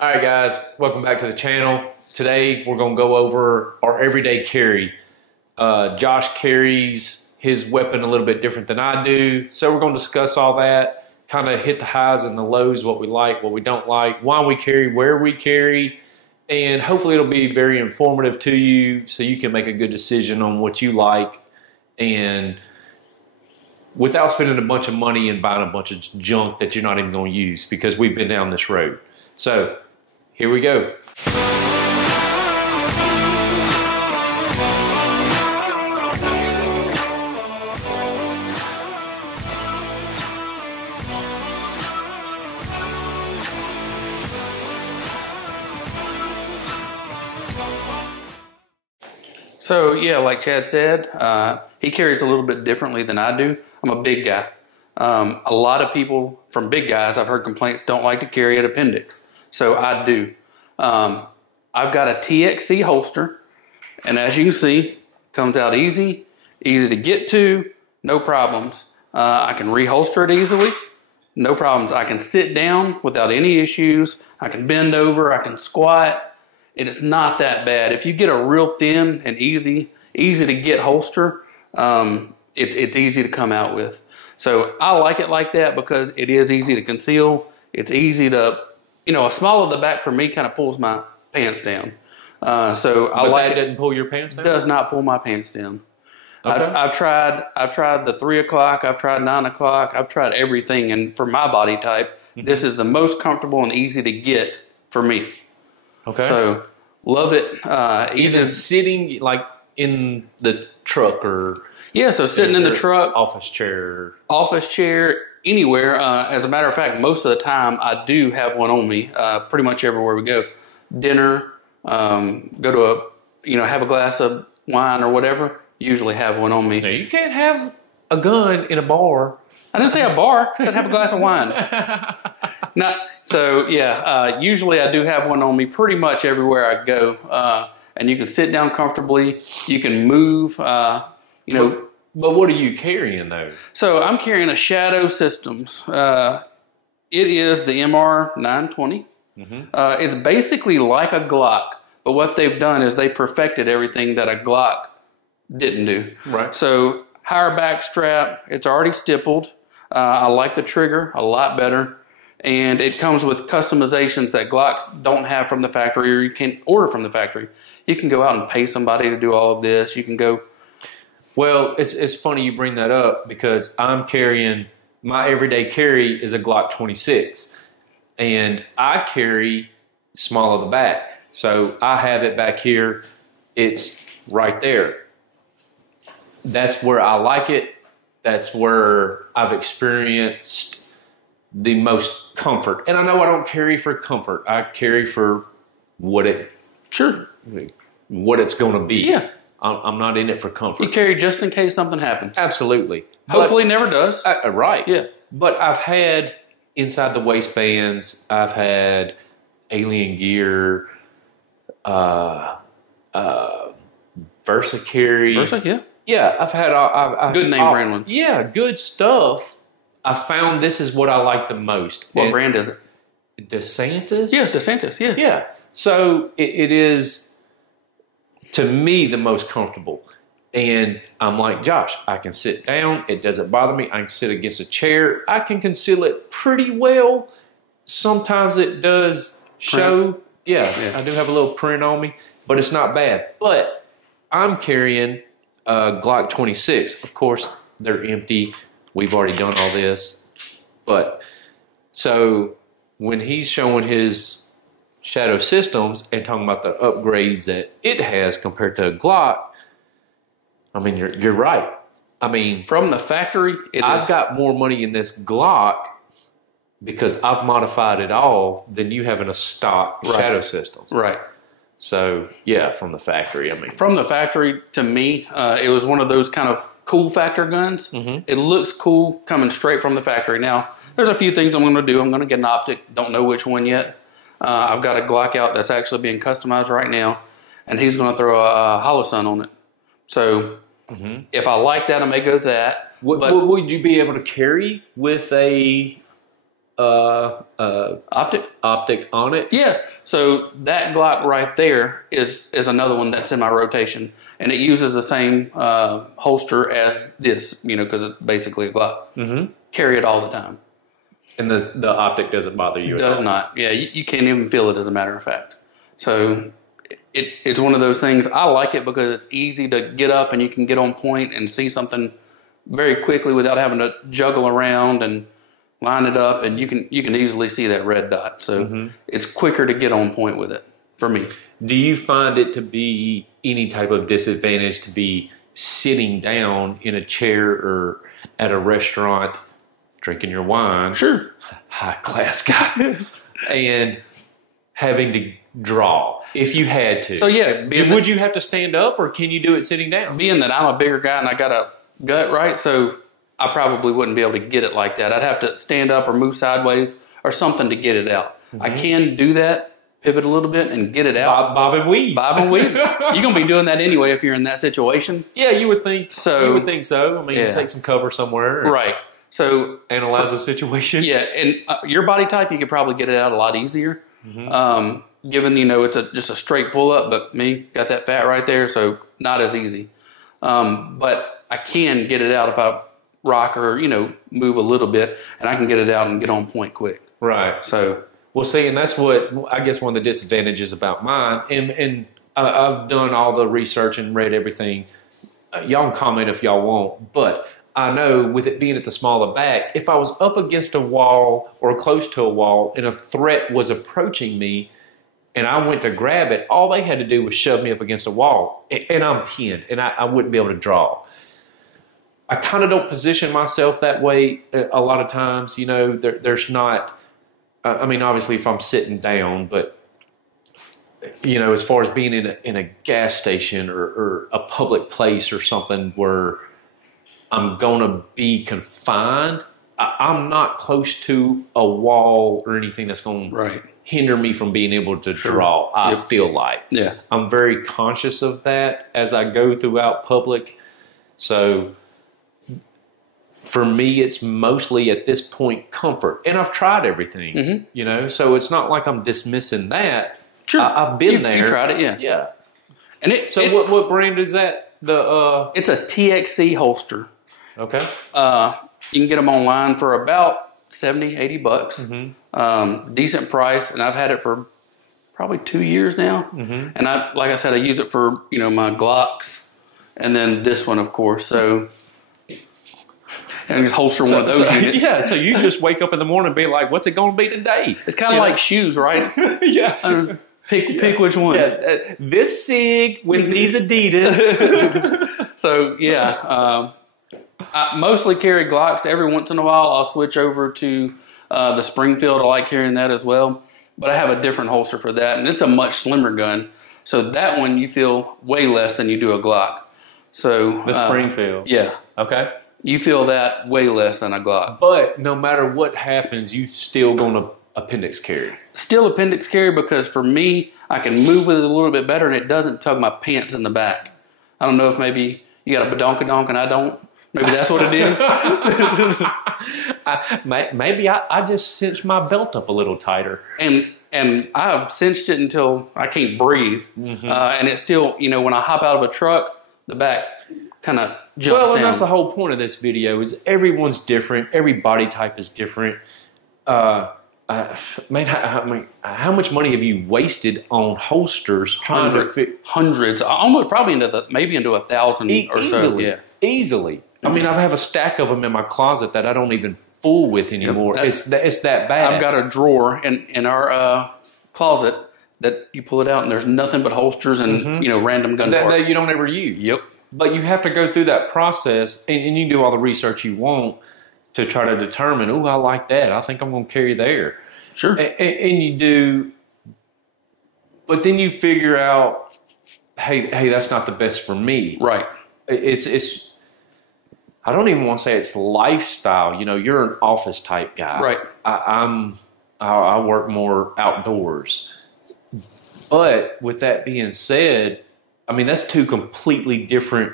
All right, guys, welcome back to the channel. Today, we're going to go over our everyday carry. Josh carries his weapon a little bit different than I do, so we're going to discuss all that, kind of hit the highs and the lows, what we like, what we don't like, why we carry, where we carry, and hopefully it'll be very informative to you so you can make a good decision on what you like and without spending a bunch of money and buying a bunch of junk that you're not even going to use, because we've been down this road. So here we go. So yeah, like Chad said, he carries a little bit differently than I do. I'm a big guy. A lot of people from big guys, I've heard complaints, don't like to carry an appendix. So I do. I've got a TXC holster, and as you can see, comes out easy to get to, no problems. I can reholster it easily, no problems. I can sit down without any issues. I can bend over, I can squat, and it's not that bad. If you get a real thin and easy to get holster, it's easy to come out with. So I like it like that because it is easy to conceal. It's easy to, a small of the back for me kind of pulls my pants down. So I like it. Doesn't pull your pants down? Does not pull my pants down. Okay. I've tried the 3 o'clock. I've tried 9 o'clock. I've tried everything. And for my body type, this is the most comfortable and easy to get for me. Okay. So love it. Even sitting like in the truck or... Yeah, so sitting in the truck. Office chair, anywhere. As a matter of fact, most of the time I do have one on me, pretty much everywhere we go. Dinner, go to have a glass of wine or whatever, usually have one on me. Now, you can't have a gun in a bar. I didn't say a bar, I said have a glass of wine. Usually I do have one on me pretty much everywhere I go. And you can sit down comfortably, you can move, But what are you carrying though? So I'm carrying a Shadow Systems. It is the MR920. It's basically like a Glock, but what they've done is they perfected everything that a Glock didn't do. Right. So higher back strap, it's already stippled. I like the trigger a lot better. And it comes with customizations that Glocks don't have from the factory, or you can order from the factory. You can go out and pay somebody to do all of this. You can go... Well, it's funny you bring that up because I'm carrying, my everyday carry is a Glock 26. And I carry small of the back. So I have it back here. It's right there. That's where I like it. That's where I've experienced the most comfort. And I know I don't carry for comfort. I carry for what it's going to be. Yeah. I'm not in it for comfort. You carry just in case something happens. Absolutely. Hopefully never does. Right. Yeah. But I've had inside the waistbands, I've had alien gear, Versa carry. Versa, yeah. Yeah, I've had good name brand ones. Yeah, good stuff. I found this is what I like the most. What brand is it? DeSantis? Yeah, DeSantis, yeah. Yeah. So it is, to me, the most comfortable. And I'm like, Josh, I can sit down. It doesn't bother me. I can sit against a chair. I can conceal it pretty well. Sometimes it does show. Yeah, I do have a little print on me, but it's not bad. But I'm carrying a Glock 26. Of course, they're empty. We've already done all this. But so when he's showing his Shadow Systems and talking about the upgrades that it has compared to a Glock, I mean, you're right. I mean, from the factory, I've got more money in this Glock because I've modified it all than you have in a stock Shadow Systems. Right. So, yeah, from the factory, I mean. From the factory, to me, it was one of those kind of cool factor guns. It looks cool coming straight from the factory. Now, there's a few things I'm going to do. I'm going to get an optic. Don't know which one yet. I've got a Glock out that's actually being customized right now, and he's going to throw a Holosun on it. So if I like that, I may go with that. What would you be able to carry with a optic on it. Yeah. So that Glock right there is another one that's in my rotation, and it uses the same holster as this, because it's basically a Glock. Mm-hmm. Carry it all the time. And the optic doesn't bother you It at all? does not. Yeah, you can't even feel it, as a matter of fact. So it's one of those things. I like it because it's easy to get up and you can get on point and see something very quickly without having to juggle around and line it up, and you can easily see that red dot. So it's quicker to get on point with it for me. Do you find it to be any type of disadvantage to be sitting down in a chair or at a restaurant drinking your wine? Sure. High class guy. And having to draw if you had to? So yeah. Would you have to stand up, or can you do it sitting down? Being that I'm a bigger guy and I got a gut, right? So I probably wouldn't be able to get it like that. I'd have to stand up or move sideways or something to get it out. I can do that, pivot a little bit and get it out. Bob and weave. Bob and weave. You're going to be doing that anyway if you're in that situation. Yeah, you would think so. You would think so. I mean, you take some cover somewhere. Right. So analyze the situation. Yeah, and your body type, you could probably get it out a lot easier. Given, it's just a straight pull up, but me, got that fat right there, so not as easy. But I can get it out if I rock or, move a little bit, and I can get it out and get on point quick. Right. So, well, see, and that's what I guess one of the disadvantages about mine, and I've done all the research and read everything. Y'all can comment if y'all want, but I know with it being at the smaller back, if I was up against a wall or close to a wall and a threat was approaching me and I went to grab it, all they had to do was shove me up against a wall, and I'm pinned, and I wouldn't be able to draw. I kind of don't position myself that way a lot of times. There's not, I mean, obviously if I'm sitting down, but, as far as being in a gas station or a public place or something where I'm going to be confined, I'm not close to a wall or anything that's going to hinder me from being able to draw, I feel like. Yeah. I'm very conscious of that as I go throughout public. So for me, it's mostly at this point comfort. And I've tried everything, so it's not like I'm dismissing that. Sure. I've been there. You tried it, yeah. Yeah. And what brand is that? It's a TXC holster. Okay. You can get them online for about $70, $80. Decent price, and I've had it for probably 2 years now. And like I said, I use it for my Glocks, and then this one, of course. So, and just holster one of those units. Yeah. So you just wake up in the morning and be like, "What's it going to be today?" It's kind of like shoes, right? Yeah. Pick which one. Yeah. This SIG with these Adidas. So yeah. I mostly carry Glocks. Every once in a while, I'll switch over to the Springfield. I like carrying that as well. But I have a different holster for that, and it's a much slimmer gun. So that one, you feel way less than you do a Glock. So the Springfield. Yeah. Okay. You feel that way less than a Glock. But no matter what happens, you still going to appendix carry. Still appendix carry, because for me, I can move with it a little bit better, and it doesn't tug my pants in the back. I don't know if maybe you got a badonkadonk and I don't. Maybe that's what it is. Maybe I just cinched my belt up a little tighter. And I've cinched it until I can't breathe. And it's still, when I hop out of a truck, the back kind of jumps down. And that's the whole point of this video is everyone's different. Every body type is different. Man, how much money have you wasted on holsters trying to fit? Hundreds. Almost probably maybe into 1,000 or so. Yeah. Easily. I mean, I have a stack of them in my closet that I don't even fool with anymore. It's that bad. I've got a drawer in our closet that you pull it out and there's nothing but holsters and random gun parts that you don't ever use. Yep. But you have to go through that process, and you can do all the research you want to try to determine. Oh, I like that. I think I'm going to carry there. Sure. And you do, but then you figure out, hey, that's not the best for me. Right. It's. I don't even want to say it's lifestyle. You're an office type guy. Right. I work more outdoors. But with that being said, I mean, that's two completely different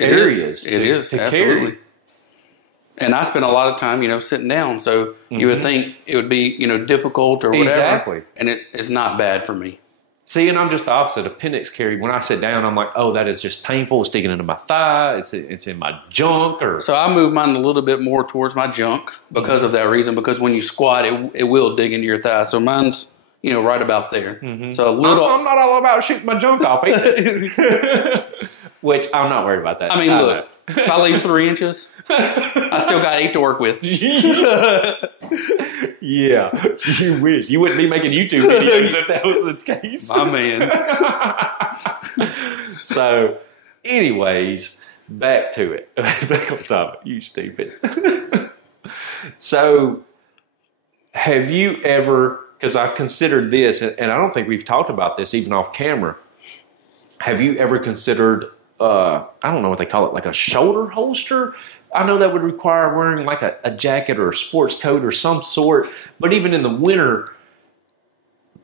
areas to carry. And I spend a lot of time, sitting down. So you would think it would be, difficult or whatever. Exactly. And it's not bad for me. See, and I'm just the opposite. Appendix carry, when I sit down, I'm like, oh, that is just painful. It's sticking into my thigh. It's in my junk. So I move mine a little bit more towards my junk because of that reason. Because when you squat, it will dig into your thigh. So mine's, right about there. So a little. I'm not all about shooting my junk off either. Which I'm not worried about that. I mean, look, if I leave 3 inches, I still got 8 to work with. Yeah, you wish. You wouldn't be making YouTube videos if that was the case. My man. So, anyways, back to it. Back on topic. You stupid. So, have you ever, because I've considered this, and I don't think we've talked about this even off camera, have you ever considered, I don't know what they call it, like a shoulder holster? I know that would require wearing like a jacket or a sports coat or some sort, but even in the winter,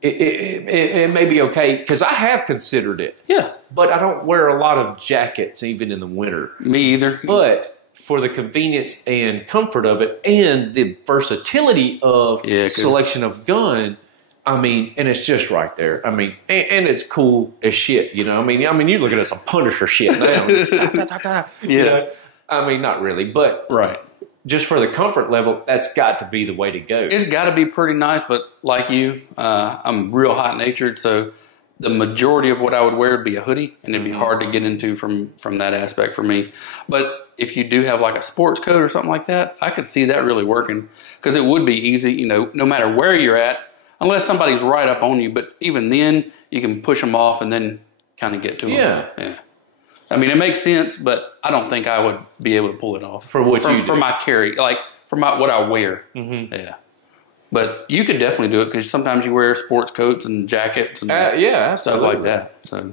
it may be okay, because I have considered it. Yeah. But I don't wear a lot of jackets even in the winter. Me either. But for the convenience and comfort of it and the versatility of selection of gun, I mean, and it's just right there. I mean, and it's cool as shit, I mean, you look at it as a Punisher shit now. Yeah. I mean, not really, but right. Just for the comfort level, that's got to be the way to go. It's got to be pretty nice, but like you, I'm real hot-natured, so the majority of what I would wear would be a hoodie, and it'd be hard to get into from that aspect for me. But if you do have like a sports coat or something like that, I could see that really working, because it would be easy, no matter where you're at, unless somebody's right up on you. But even then, you can push them off and then kind of get to them. Yeah. I mean, it makes sense, but I don't think I would be able to pull it off. For what you do. For my carry, like for what I wear. Yeah. But you could definitely do it, because sometimes you wear sports coats and jackets and stuff like that. So,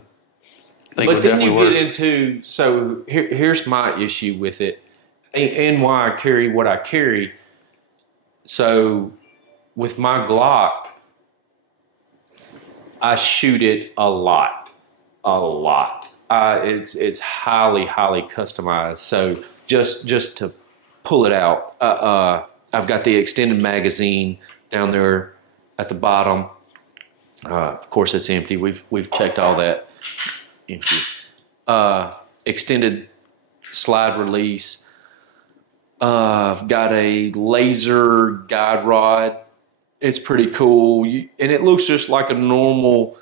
but then you get into, so here's my issue with it and why I carry what I carry. So with my Glock, I shoot it a lot. It's highly customized. So just to pull it out, I've got the extended magazine down there at the bottom. Of course, it's empty. We've checked all that. Empty. Extended slide release. I've got a laser guide rod. It's pretty cool, and it looks just like a normal.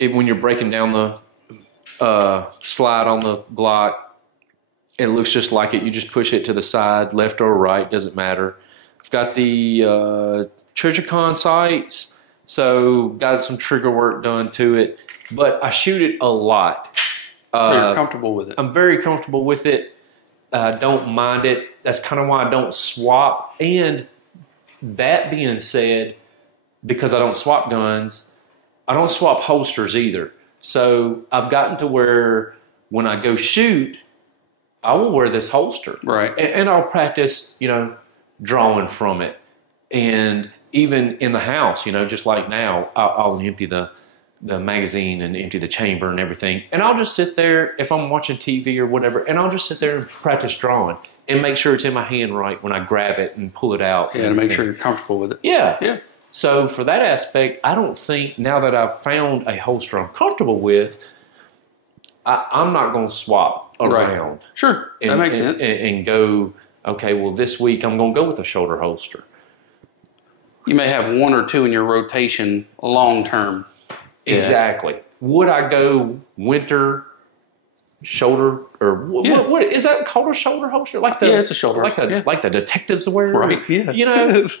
When you're breaking down the slide on the Glock, it looks just like it. You just push it to the side, left or right, doesn't matter. I've got the Trigicon sights, so got some trigger work done to it, but I shoot it a lot. So you're comfortable with it? I'm very comfortable with it. Don't mind it. That's kind of why I don't swap. And that being said, because I don't swap guns, I don't swap holsters either. So I've gotten to where when I go shoot, I will wear this holster. Right. And I'll practice, drawing from it. And even in the house, just like now, I'll empty the magazine and empty the chamber and everything. And I'll just sit there if I'm watching TV or whatever, and I'll just sit there and practice drawing and make sure it's in my hand right when I grab it and pull it out. Yeah, to make sure you're comfortable with it. Yeah. So for that aspect, I don't think, now that I've found a holster I'm comfortable with, I'm not going to swap around. Right. Sure, that makes sense. And go, okay, well, this week I'm going to go with a shoulder holster. You may have one or two in your rotation long term. Exactly. Would I go winter shoulder, or what is that called, a shoulder holster? It's a shoulder holster. Like the detectives wear. Right. Yeah.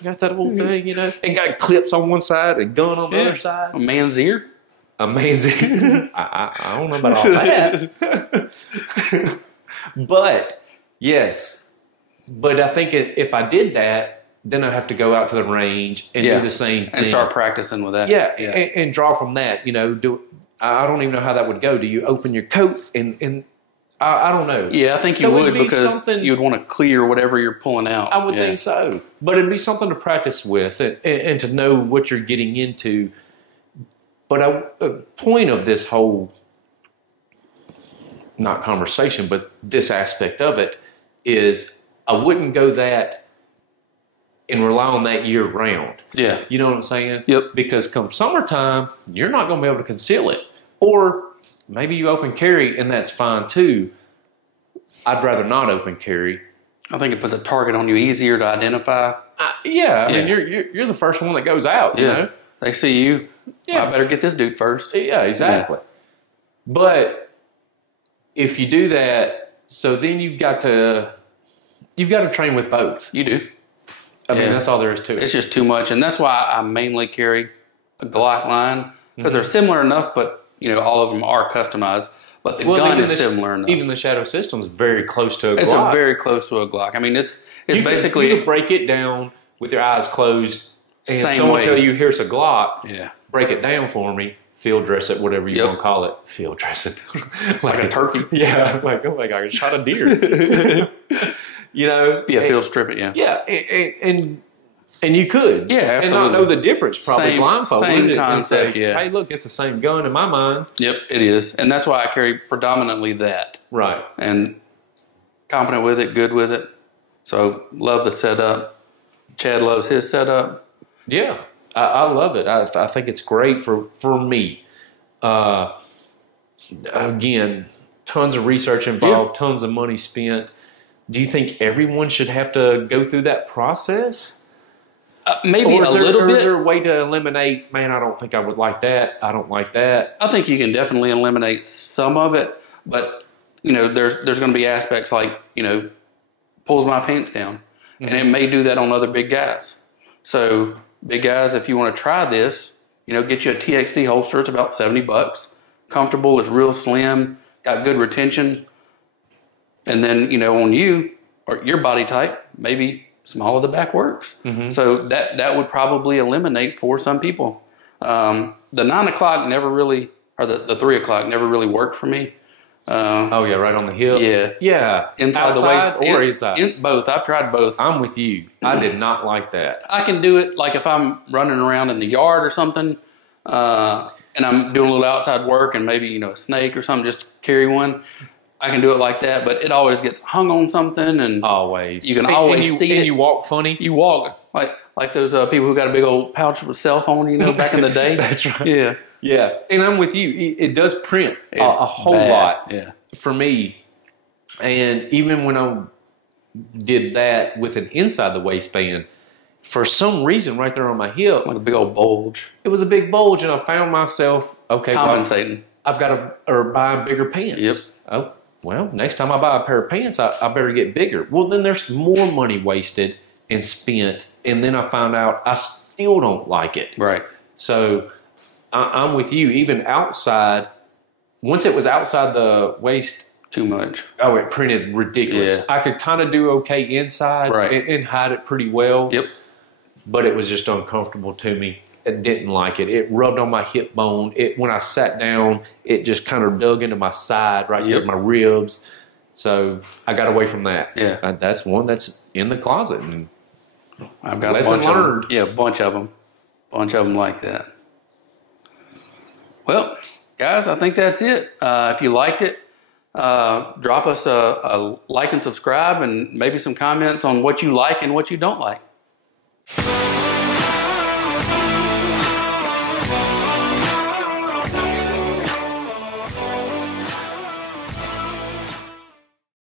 Got that whole thing, and got clips on one side, a gun on the other side. A man's ear. A man's ear. I don't know about all that. But yes. But I think if I did that, then I'd have to go out to the range and do the same thing. And start practicing with that. Yeah. And draw from that. I don't even know how that would go. Do you open your coat and I don't know. Yeah, I think you would, because you'd want to clear whatever you're pulling out. I would think so. But it'd be something to practice with and to know what you're getting into. But a point of this whole, not conversation, but this aspect of it is I wouldn't go that and rely on that year round. Yeah. You know what I'm saying? Yep. Because come summertime, you're not going to be able to conceal it. Or maybe you open carry and that's fine too. I'd rather not open carry. I think it puts a target on you easier to identify. I mean, you're the first one that goes out, you know? They see you. Yeah. I better get this dude first. Yeah, exactly. Yeah. But if you do that, so then you've got to train with both. You do. I mean, that's all there is to it. It's just too much, and that's why I mainly carry a Glock line, because they're similar enough, but all of them are customized. But the gun is similar enough. Even the Shadow System is very close to a Glock. It's very close to a Glock. I mean, it's basically you could break it down with your eyes closed, and someone tell you, "Here's a Glock." Yeah. Break it down for me. Field dress it, whatever you want to call it. Field dress it, like a turkey. Yeah, like oh my god, I shot a deer. Field strip it. Yeah, and you could, absolutely. and not know the difference. Probably blindfolded. Same concept. Hey, look, it's the same gun in my mind. Yep, it is, and that's why I carry predominantly that. Right, and competent with it, good with it. So love the setup. Chad loves his setup. Yeah. I love it. I think it's great for me. Again, tons of research involved, tons of money spent. Do you think everyone should have to go through that process? Maybe a little bit. Is there a way to eliminate, man, I don't think I would like that. I don't like that. I think you can definitely eliminate some of it, but there's going to be aspects like, pulls my pants down. And it may do that on other big guys. So big guys, if you want to try this, get you a TXC holster. It's about $70. Comfortable. It's real slim. Got good retention. And then, on you or your body type, maybe small of the back works. So that would probably eliminate for some people. The 9 o'clock never really, or the 3 o'clock never really worked for me. Right on the hip. Yeah. Inside outside the waist or inside? Both. I've tried both. I'm with you. I did not like that. I can do it like if I'm running around in the yard or something, and I'm doing a little outside work and maybe a snake or something, just carry one. I can do it like that, but it always gets hung on something, and always you can always see it. And you walk funny. You walk like those people who got a big old pouch with a cell phone, back in the day. That's right. Yeah. Yeah, and I'm with you. It does print a whole lot for me. And even when I did that with an inside the waistband, for some reason right there on my hip, like a big old bulge. It was a big bulge, and I found myself, compensating. I've got to buy bigger pants. Yep. Oh, well, next time I buy a pair of pants, I better get bigger. Well, then there's more money wasted and spent, and then I found out I still don't like it. Right. So I'm with you. Even outside, once it was outside the waist, too much. Oh, it printed ridiculous. Yeah. I could kind of do okay inside and hide it pretty well. Yep. But it was just uncomfortable to me. I didn't like it. It rubbed on my hip bone. When I sat down, it just kind of dug into my side, right there, my ribs. So I got away from that. Yeah. That's one that's in the closet. And I've got lesson learned. Yeah, a bunch of them. Bunch of them like that. Well, guys, I think that's it. If you liked it, drop us a like and subscribe, and maybe some comments on what you like and what you don't like.